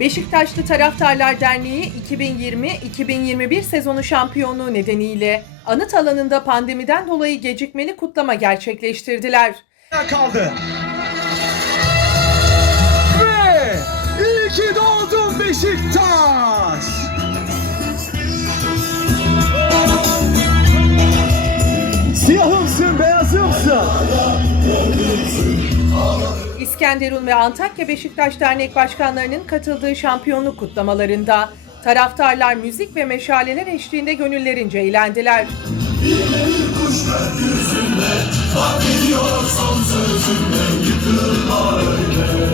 Beşiktaşlı Taraftarlar Derneği 2020-2021 sezonu şampiyonluğu nedeniyle anıt alanında pandemiden dolayı gecikmeli kutlama gerçekleştirdiler. kaldı. İskenderun ve Antakya Beşiktaş Dernek Başkanlarının katıldığı şampiyonluk kutlamalarında taraftarlar müzik ve meşaleler eşliğinde gönüllerince eğlendiler.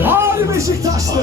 Hadi Beşiktaşlı.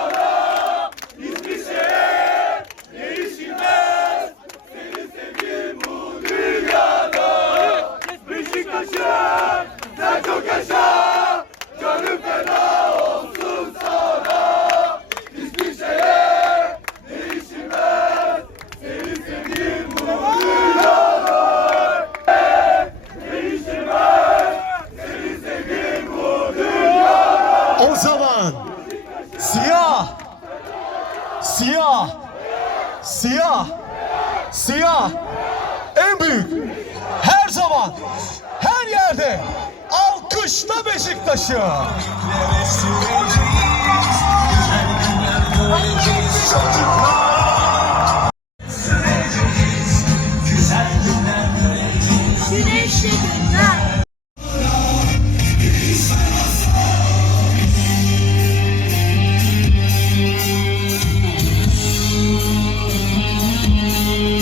siyah, siyah, siyah, siyah. En büyük. Her zaman. Her yerde. Alkışla Beşiktaş'ı.